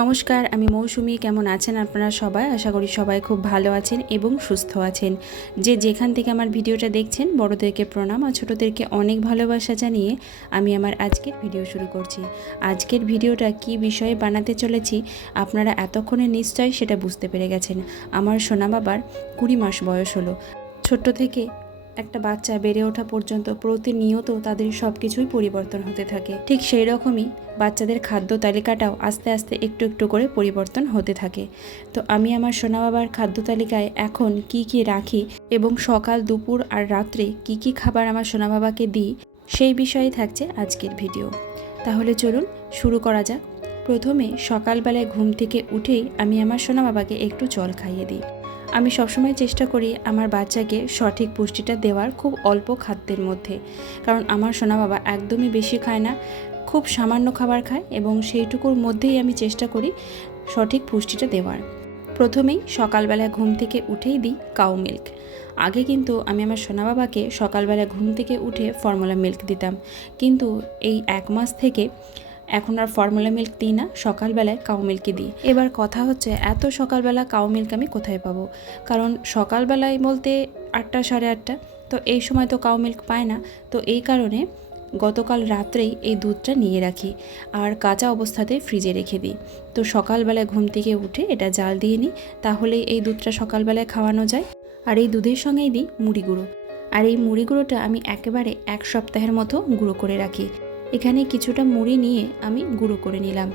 নমস্কার, আমি মৌসুমি। কেমন আছেন আপনারা সবাই? আশা করি সবাই খুব ভালো আছেন এবং সুস্থ আছেন। যে যেখান থেকে আমার ভিডিওটা দেখছেন, বড়দেরকে প্রণাম আর ছোটোদেরকে অনেক ভালোবাসা জানিয়ে আমি আমার আজকের ভিডিও শুরু করছি। আজকের ভিডিওটা কি বিষয়ে বানাতে চলেছি আপনারা এতক্ষণে নিশ্চয়ই সেটা বুঝতে পেরে গেছেন। আমার সোনা বাবার 20 মাস বয়স হলো। ছোট্ট থেকে একটা বাচ্চা বেড়ে ওঠা পর্যন্ত প্রতিনিয়ত তাদের সব কিছুই পরিবর্তন হতে থাকে। ঠিক সেই রকমই বাচ্চাদের খাদ্য তালিকাটাও আস্তে আস্তে একটু একটু করে পরিবর্তন হতে থাকে। তো আমি আমার সোনা বাবার খাদ্য তালিকায় এখন কি কি রাখি এবং সকাল, দুপুর আর রাত্রে কি কি খাবার আমার সোনা বাবাকে দিই, সেই বিষয়ে থাকছে আজকের ভিডিও। তাহলে চলুন শুরু করা যাক। প্রথমে সকালবেলায় ঘুম থেকে উঠেই আমি আমার সোনা বাবাকে একটু জল খাইয়ে দিই। আমি সবসময় চেষ্টা করি আমার বাচ্চাকে সঠিক পুষ্টিটা দেওয়ার, খুব অল্প খাদ্যের মধ্যে। কারণ আমার সোনা বাবা একদমই বেশি খায় না, খুব সামান্য খাবার খায় এবং সেইটুকুর মধ্যেই আমি চেষ্টা করি সঠিক পুষ্টিটা দেওয়ার। প্রথমেই সকালবেলায় ঘুম থেকে উঠেই দিই কাউ মিল্ক। আগে কিন্তু আমি আমার সোনা বাবাকে সকালবেলা ঘুম থেকে উঠে ফর্মুলা মিল্ক দিতাম, কিন্তু এই 1 মাস থেকে এখন আর ফর্মুলা মিল্ক দিই না, সকালবেলায় কাউ মিল্কই দিই। এবার কথা হচ্ছে, এত সকালবেলা কাউ মিল্ক আমি কোথায় পাবো? কারণ সকালবেলায় বলতে 8টা সাড়ে 8টা, তো এই সময় তো কাউ মিল্ক পায় না। তো এই কারণে গতকাল রাত্রেই এই দুধটা নিয়ে রাখি আর কাঁচা অবস্থাতেই ফ্রিজে রেখে দিই। তো সকালবেলায় ঘুম থেকে উঠে এটা জাল দিয়ে নিই, তাহলেই এই দুধটা সকালবেলায় খাওয়ানো যায়। আর এই দুধের সঙ্গেই দিই মুড়ি গুঁড়ো। আর এই মুড়ি গুঁড়োটা আমি একেবারে 1 সপ্তাহের মতো গুঁড়ো করে রাখি। এখানে কিছুটা মুড়ি নিয়ে আমি গুঁড়ো করে নিলাম।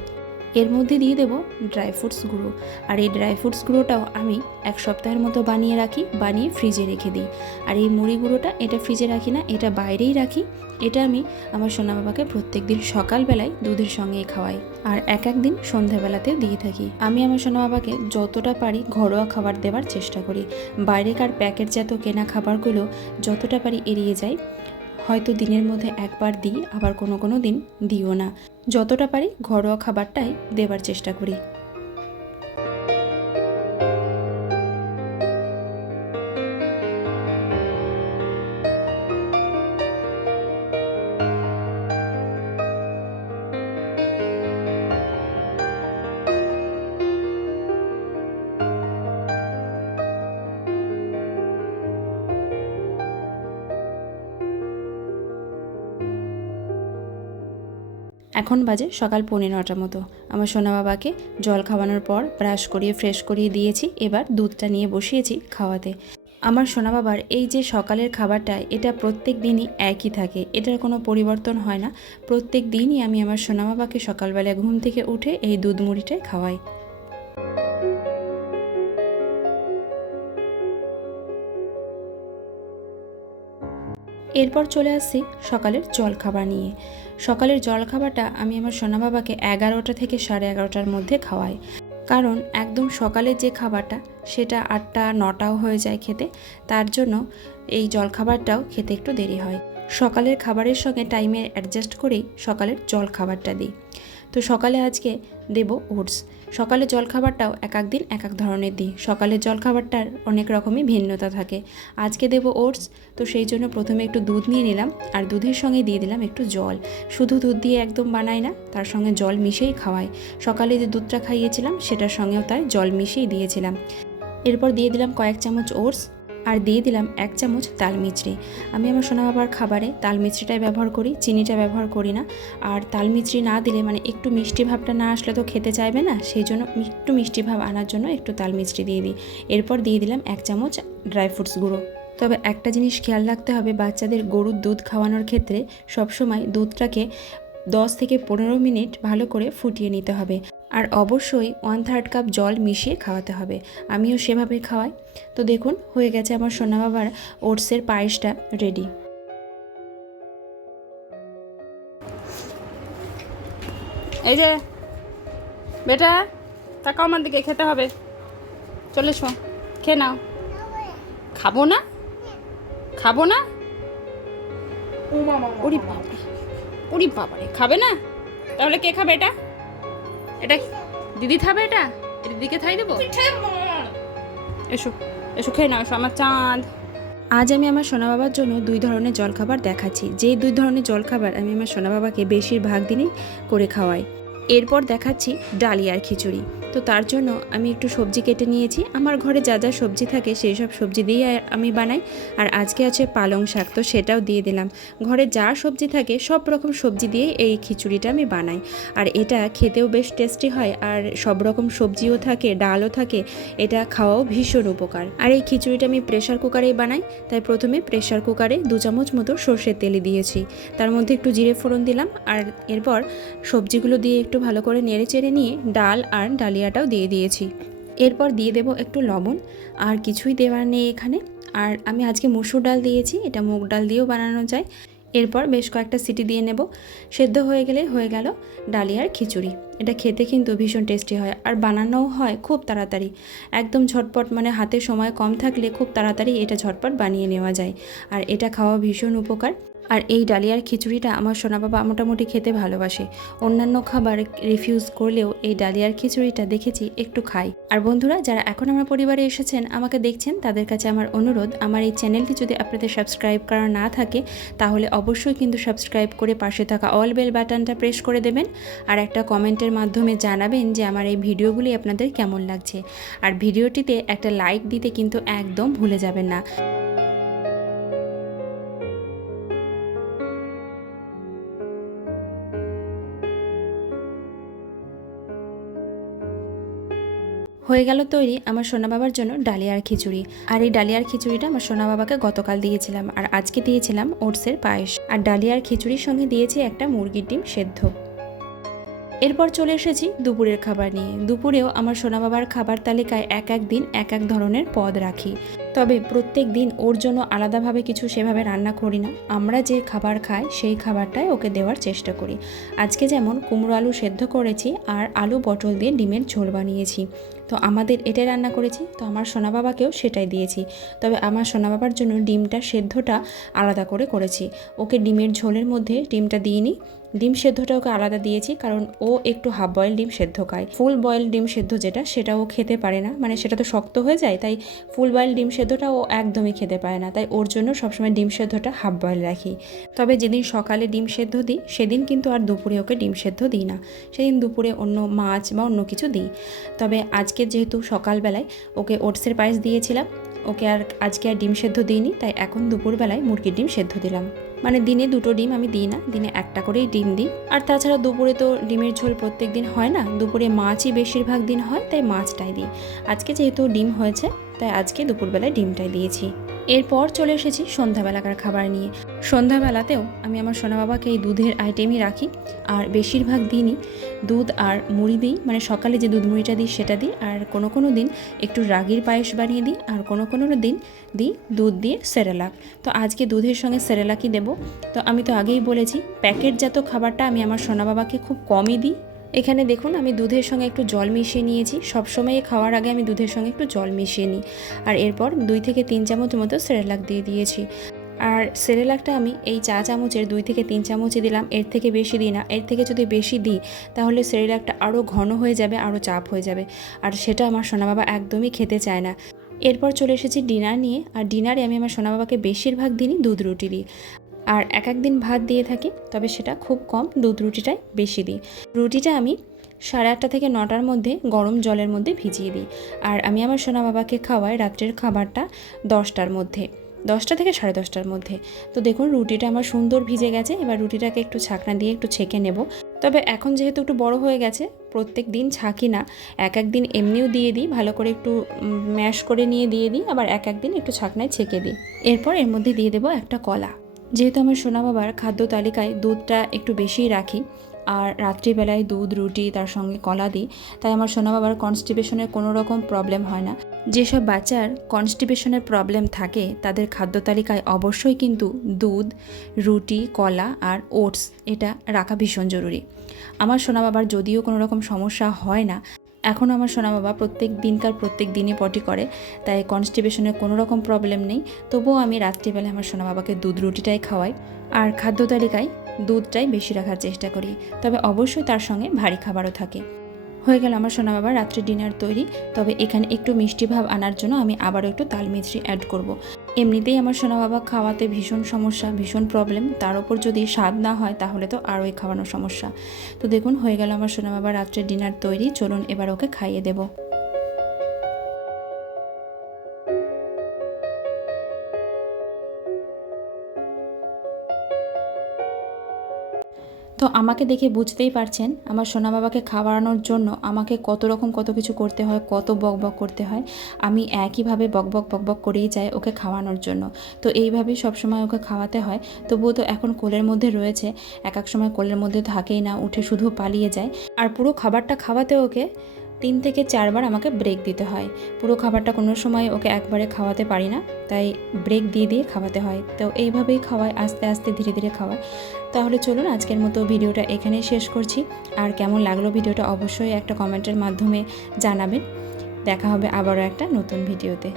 এর মধ্যে দিয়ে দেব ড্রাই ফ্রুটস গুঁড়ো। আর এই ড্রাই ফ্রুটস গুঁড়োটাও আমি 1 সপ্তাহের মতো বানিয়ে রাখি, বানিয়ে ফ্রিজে রেখে দিই। আর এই মুড়ি গুঁড়োটা এটা ফ্রিজে রাখি না, এটা বাইরেই রাখি। এটা আমি আমার সোনা বাবাকে প্রত্যেক দিন সকালবেলায় দুধের সঙ্গেই খাওয়াই, আর এক দিন সন্ধ্যাবেলাতেও দিয়ে থাকি। আমি আমার সোনা বাবাকে যতটা পারি ঘরোয়া খাবার দেওয়ার চেষ্টা করি। বাইরেকার প্যাকেটজাত কেনা খাবারগুলো যতটা পারি এড়িয়ে যাই। হয়তো দিনের মধ্যে একবার দিই, আবার কোনো দিন দিও না। যতটা পারি ঘরোয়া খাবারটাই দেওয়ার চেষ্টা করি। এখন বাজে সকাল 9:15 মতো। আমার সোনা বাবাকে জল খাওয়ানোর পর ব্রাশ করিয়ে ফ্রেশ করিয়ে দিয়েছি। এবার দুধটা নিয়ে বসিয়েছি খাওয়াতে। আমার সোনা বাবার এই যে সকালের খাবারটা, এটা প্রত্যেক দিনই একই থাকে, এটার কোনো পরিবর্তন হয় না। প্রত্যেক দিনই আমি আমার সোনা বাবাকে সকালবেলায় ঘুম থেকে উঠে এই দুধ মুড়িটাই খাওয়াই। এরপর চলে আসছি সকালের জলখাবার নিয়ে। সকালের জলখাবারটা আমি আমার সোনা বাবাকে 11টা থেকে 11:30টার মধ্যে খাওয়াই। কারণ একদম সকালের যে খাবারটা সেটা 8টা 9টাও হয়ে যায় খেতে, তার জন্য এই জলখাবারটাও খেতে একটু দেরি হয়। সকালের খাবারের সঙ্গে টাইমে অ্যাডজাস্ট করেই সকালের জলখাবারটা দিই। তো সকালে আজকে দেব ওটস। সকালের জলখাবারটাও এক দিন এক ধরনের দিই। সকালের জলখাবারটার অনেক রকমই ভিন্নতা থাকে। আজকে দেব ওটস, তো সেই জন্য প্রথমে একটু দুধ নিয়ে নিলাম আর দুধের সঙ্গে দিয়ে দিলাম একটু জল। শুধু দুধ দিয়ে একদম বানাই না, তার সঙ্গে জল মিশিয়েই খাওয়াই। সকালে যে দুধটা খাইয়েছিলাম সেটার সঙ্গেও তাই জল মিশিয়েই দিয়েছিলাম। এরপর দিয়ে দিলাম কয়েক চামচ ওটস আর দিয়ে দিলাম 1 চামচ তাল মিছরি। আমি আমার সোনা বাবার খাবারে তাল মিছরিটাই ব্যবহার করি, চিনিটা ব্যবহার করি না। আর তাল মিছরি না দিলে মানে একটু মিষ্টি ভাবটা না আসলে তো খেতে চাইবে না, সেই জন্য একটু মিষ্টি ভাব আনার জন্য একটু তাল মিছরি দিয়ে দিই। এরপর দিয়ে দিলাম 1 চামচ ড্রাই ফ্রুটস গুঁড়ো। তবে একটা জিনিস খেয়াল রাখতে হবে, বাচ্চাদের গরুর দুধ খাওয়ানোর ক্ষেত্রে সবসময় দুধটাকে 10 থেকে 15 মিনিট ভালো করে ফুটিয়ে নিতে হবে। আর অবশ্যই 1/3 কাপ জল মিশিয়ে খাওয়াতে হবে। আমিও সেভাবে খাওয়াই। তো দেখুন, হয়ে গেছে আমার সোনা বাবার ওটসের পায়েসটা রেডি। এই যে বেটা, তাকাও আমার দিকে, খেতে হবে, চলে এসো, খেয়ে নাও। খাবো না, খাবো না। ওরে বাবা, ওরে বাবা রে, খাবে না? তাহলে কে খাবে এটা? এটা দিদি খাবে? এটা দিদিকে খাই দেবো। এসো এসো, খেয়ে নাও, এসো আমার চাঁদ। আজ আমি আমার সোনা বাবার জন্য 2 ধরনের জলখাবার দেখাচ্ছি। যে 2 ধরনের জলখাবার আমি আমার সোনা বাবাকে বেশিরভাগ দিনই করে খাওয়াই। এরপর দেখাচ্ছি ডালিয়ার খিচুড়ি। তো তার জন্য আমি একটু সবজি কেটে নিয়েছি। আমার ঘরে যা যা সবজি থাকে সেই সব সবজি দিয়ে আমি বানাই। আর আজকে আছে পালং শাক, তো সেটাও দিয়ে দিলাম। ঘরে যা সবজি থাকে সব রকম সবজি দিয়ে এই খিচুড়িটা আমি বানাই। আর এটা খেতেও বেশ টেস্টি হয়, আর সব রকম সবজিও থাকে, ডালও থাকে, এটা খাওয়াও ভীষণ উপকার। আর এই খিচুড়িটা আমি প্রেশার কুকারেই বানাই, তাই প্রথমে প্রেশার কুকারে 2 চামচ মতো সর্ষের তেল দিয়েছি। তার মধ্যে একটু জিরে ফোড়ন দিলাম, আর এরপর সবজিগুলো দিয়ে একটু ভালো করে নেড়ে চেড়ে নিয়ে ডাল আর ডালিয়াটাও দিয়ে দিয়েছি। এরপর দিয়ে দেব একটু লবণ, আর কিছুই দেওয়ার নেই এখানে। আর আমি আজকে মসুর ডাল দিয়েছি, এটা মুগ ডাল দিয়েও বানানো যায়। এরপর বেশ কয়েকটা সিটি দিয়ে নেব। সেদ্ধ হয়ে গেলে হয়ে গেল ডালিয়ার খিচুড়ি। এটা খেতে কিন্তু ভীষণ টেস্টি হয়, আর বানানোও হয় খুব তাড়াতাড়ি, একদম ঝটপট। মানে হাতে সময় কম থাকলে খুব তাড়াতাড়ি এটা ঝটপট বানিয়ে নেওয়া যায়, আর এটা খাওয়া ভীষণ উপকার। আর এই ডালিয়ার খিচুড়িটা আমার সোনা বাবা মোটামুটি খেতে ভালোবাসে। অন্যান্য খাবার রিফিউজ করলেও এই ডালিয়ার খিচুড়িটা দেখেছি একটু খাই। আর বন্ধুরা, যারা এখন আমার পরিবারে এসেছেন, আমাকে দেখছেন, তাদের কাছে আমার অনুরোধ, আমার এই চ্যানেলটি যদি আপনাদের সাবস্ক্রাইব করা না থাকে তাহলে অবশ্যই কিন্তু সাবস্ক্রাইব করে পাশে থাকা অল বেল বাটনটা প্রেস করে দেবেন। আর একটা কমেন্টের মাধ্যমে জানাবেন যে আমার এই ভিডিওগুলি আপনাদের কেমন লাগছে। আর ভিডিওটিতে একটা লাইক দিতে কিন্তু একদম ভুলে যাবেন না। হয়ে গেল তৈরি আমার সোনা বাবার জন্য ডালিয়ার খিচুড়ি। আর এই ডালিয়ার খিচুড়িটা আমার সোনা বাবাকে গতকাল দিয়েছিলাম, আর আজকে দিয়েছিলাম ওটসের পায়েস। আর ডালিয়ার খিচুড়ির সঙ্গে দিয়েছি একটা মুরগির ডিম সেদ্ধ। এরপর চলে এসেছি দুপুরের খাবার নিয়ে। দুপুরেও আমার সোনা বাবার খাবার তালিকায় এক এক দিন এক এক ধরনের পদ রাখি, তবে প্রত্যেক দিন ওর জন্য আলাদাভাবে কিছু সেভাবে রান্না করি না। আমরা যে খাবার খাই সেই খাবারটাই ওকে দেওয়ার চেষ্টা করি। আজকে যেমন কুমড়ো আলু সেদ্ধ করেছি আর আলু পটল দিয়ে ডিমের ঝোল বানিয়েছি, তো আমাদের এটাই রান্না করেছি, তো আমার সোনা বাবাকেও সেটাই দিয়েছি। তবে আমার সোনা বাবার জন্য ডিমটা সেদ্ধটা আলাদা করে করেছি। ওকে ডিমের ঝোলের মধ্যে ডিমটা দিইনি, ডিম সেদ্ধটা ওকে আলাদা দিয়েছি, কারণ ও একটু হাফ বয়েল ডিম সেদ্ধ খায়। ফুল বয়েল ডিম সেদ্ধ যেটা, সেটা ও খেতে পারে না, মানে সেটা তো শক্ত হয়ে যায়, তাই ফুল বয়েল ডিম সেদ্ধটা ও একদমই খেতে পারে না। তাই ওর জন্য সবসময় ডিম সেদ্ধটা হাফ বয়েল রাখি। তবে যেদিন সকালে ডিম সেদ্ধ দিই সেদিন কিন্তু আর দুপুরে ওকে ডিম সেদ্ধ দিই না, সেদিন দুপুরে অন্য মাছ বা অন্য কিছু দিই। তবে আজকে যেহেতু সকালবেলায় ওকে ওটসের পায়েস দিয়েছিলাম, ওকে আর আজকে আর ডিম সেদ্ধ দিইনি, তাই এখন দুপুরবেলায় মুরগির ডিম সেদ্ধ দিলাম। মানে দিনে 2টো ডিম আমি দিই না, দিনে একটা করেই ডিম দিই। আর তাছাড়া দুপুরে তো ডিমের ঝোল প্রত্যেক দিন হয় না, দুপুরে মাছই বেশিরভাগ দিন হয়, তাই মাছটাই দিই। আজকে যেহেতু ডিম হয়েছে তাই আজকে দুপুরবেলায় ডিমটাই দিয়েছি। এরপর চলে এসেছি সন্ধ্যাবেলাকার খাবার নিয়ে। সন্ধ্যাবেলাতেও আমি আমার সোনা বাবাকে এই দুধের আইটেমই রাখি, আর বেশিরভাগ দিনই দুধ আর মুড়ি দিই। মানে সকালে যে দুধ মুড়িটা দিই সেটা দিই, আর কোনো কোনো দিন একটু রাগির পায়েস বানিয়ে দিই, আর কোনো কোনো দিন দিই দুধ দিয়ে সেরেলাক। তো আজকে দুধের সঙ্গে সেরেলাকই দেবো। তো আমি তো আগেই বলেছি প্যাকেটজাত খাবারটা আমি আমার সোনা বাবাকে খুব কমই দিই। এখানে দেখুন আমি দুধের সঙ্গে একটু জল মিশিয়ে নিয়েছি। সবসময় খাওয়ার আগে আমি দুধের সঙ্গে একটু জল মিশিয়ে নিই। আর এরপর 2 থেকে 3 চামচ মতো সেরেলাক দিয়ে দিয়েছি। আর সেরেলাকটা আমি এই চা চামচের 2 থেকে 3 চামচই দিলাম, এর থেকে বেশি দিই না। এর থেকে যদি বেশি দিই তাহলে সেরেলাকটা আরও ঘন হয়ে যাবে, আরও চাপ হয়ে যাবে, আর সেটা আমার সোনা বাবা একদমই খেতে চায় না। এরপর চলে এসেছি ডিনার নিয়ে। আর ডিনারে আমি আমার সোনা বাবাকে বেশিরভাগ দিনই দুধ রুটি দিই, আর এক এক দিন ভাত দিয়ে থাকি, তবে সেটা খুব কম, দুধ রুটিটাই বেশি দিই। রুটিটা আমি 8:30 থেকে 9টার মধ্যে গরম জলের মধ্যে ভিজিয়ে দিই। আর আমি আমার সোনা বাবাকে খাওয়াই রাত্রের খাবারটা 10টার মধ্যে, 10টা থেকে 10:30টার মধ্যে। তো দেখুন রুটিটা আমার সুন্দর ভিজে গেছে। এবার রুটিটাকে একটু ছাঁকনা দিয়ে একটু ছেঁকে নেব। তবে এখন যেহেতু একটু বড় হয়ে গেছে, প্রত্যেক দিন ছাঁকি না, এক এক দিন এমনিও দিয়ে দিই, ভালো করে একটু ম্যাশ করে নিয়ে দিয়ে দিই, আবার এক এক দিন একটু ছাঁকনায় ছেঁকে দিই। এরপর এর মধ্যে দিয়ে দেবো একটা কলা। যেহেতু আমার সোনা বাবার খাদ্য তালিকায় দুধটা একটু বেশিই রাখি, আর রাত্রিবেলায় দুধ রুটি তার সঙ্গে কলা দিই, তাই আমার সোনা বাবার কনস্টিপেশনের কোনো রকম প্রবলেম হয় না। যেসব বাচ্চার কনস্টিপেশনের প্রবলেম থাকে তাদের খাদ্য তালিকায় অবশ্যই কিন্তু দুধ, রুটি, কলা আর ওটস এটা রাখা ভীষণ জরুরি। আমার সোনা বাবার যদিও কোনো রকম সমস্যা হয় না, এখন আমার সোনা বাবা প্রত্যেক দিনই পটি করে, তাই কনস্টিপেশনের কোনো রকম প্রবলেম নেই। তবুও আমি রাত্রিবেলায় আমার সোনা বাবাকে দুধ রুটিটাই খাওয়াই, আর খাদ্য তালিকায় দুধটাই বেশি রাখার চেষ্টা করি। তবে অবশ্যই তার সঙ্গে ভারী খাবারও থাকে। হয়ে গেল আমার সোনা বাবার রাত্রে ডিনার তৈরি। তবে এখানে একটু মিষ্টি ভাব আনার জন্য আমি আবারও একটু তাল মিছরি অ্যাড করব। এমনিতেই আমার সোনা বাবা খাওয়াতে ভীষণ সমস্যা, ভীষণ প্রবলেম, তার উপর যদি স্বাদ না হয় তাহলে তো আরোই খাওয়ানোর সমস্যা। তো দেখুন হয়ে গেল আমার সোনা বাবার রাত্রে ডিনার তৈরি। চলুন এবার ওকে খাইয়ে দেবো। তো আমাকে দেখে বুঝতেই পারছেন আমার সোনা বাবাকে খাওয়ানোর জন্য আমাকে কত কিছু করতে হয়, কত বকবক করতে হয়। আমি একইভাবে বকবক করেই যাই ওকে খাওয়ানোর জন্য। তো এইভাবেই সবসময় ওকে খাওয়াতে হয়। তবুও তো এখন কোলের মধ্যে রয়েছে, এক সময় কোলের মধ্যে থাকেই না, উঠে শুধু পালিয়ে যায়। আর পুরো খাবারটা খাওয়াতে ওকে 3 থেকে 4 বার আমাকে ব্রেক দিতে হয়। পুরো খাবারটা কোনো সময় ওকে একবারে খাওয়াতে পারি না, তাই ব্রেক দিয়ে খাওয়াতে হয়। তো এইভাবেই খাওয়াই, আস্তে আস্তে ধীরে ধীরে খাওয়াই। তাহলে চলুন আজকের মতো ভিডিওটা এখানেই শেষ করছি। আর কেমন লাগলো ভিডিওটা অবশ্যই একটা কমেন্টের মাধ্যমে জানাবেন। দেখা হবে আবারও একটা নতুন ভিডিওতে।